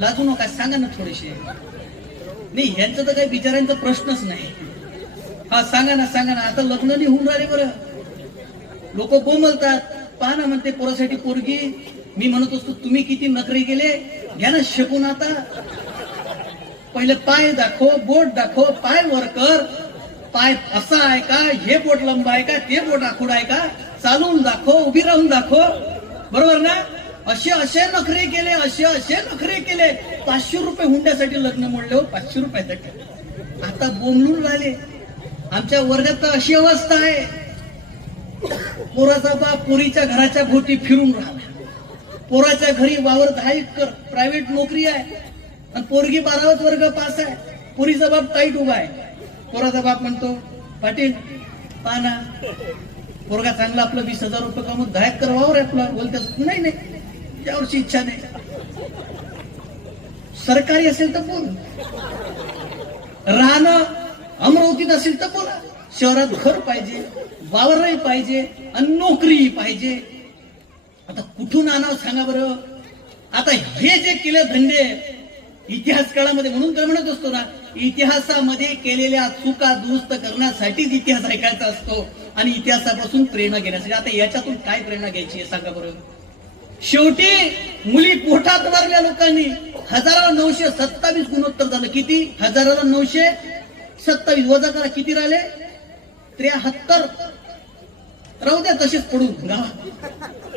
लाजू नका, सांगा ना थोडेसे. नाही ह्यांचं तर काही बिचाऱ्यांचा प्रश्नच नाही. हा सांगा ना सांगा ना. आता लग्न नाही होऊन राहिले बरं, लोक बोंबलतात. पहा ना म्हणते पोरासाठी पोरगी. मी म्हणत असतो तुम्ही किती नखरे केले, घ्या ना शिकून. आता पहिले पाय दाखव, बोट दाखव, पाय वर कर. पाय असा आहे का, हे बोट लंब आहे का, ते बोट आखूड आहे का, चालून दाखव, उभी राहून दाखव. बरोबर ना. असे असे नखरे केले, असे असे नखरे केले. 500 रुपये हुंड्यासाठी लग्न मोडले हो, 500 रुपयासाठी. आता बोंबलून राहिले. आमच्या वर्गात तर अशी अवस्था आहे, पोराचा बाप पोरीच्या घराच्या भोवती फिरून राहिला. पोराच्या घरी वावर 10 एकर प्रायव्हेट नोकरी आहे आणि पोरगी 12वा वर्ग पास आहे. पोरीचा बाप टाईट उभा आहे. पोराचा बाप म्हणतो पाटील पहा ना, पोरगा चांगला आपलं 20,000 रुपये कमवून 10 एकर वावर आहे आपलं. बोलते नाही नाही त्यावरची इच्छा नाही. सरकारी असेल तर बोल, राहणं अमरावतीत असेल तर बोला. शहरात घर पाहिजे, वावरही पाहिजे आणि नोकरीही पाहिजे. आता कुठून आणावं सांगा बरं. आता हे जे केले धंदे इतिहास काळामध्ये, म्हणून तर म्हणत असतो ना, इतिहासामध्ये केलेल्या चुका दुरुस्त करण्यासाठीच इतिहास ऐकायचा असतो आणि इतिहासापासून प्रेरणा घेण्यासाठी. आता याच्यातून काय प्रेरणा घ्यायची आहे सांगा बरं. शेवटी मुली पोटात मारल्या लोकांनी. 1927 गुणोत्तर झालं. किती? 1927 वजा करा, किती राहिले? 73. राहू द्या तसेच पडून गावात.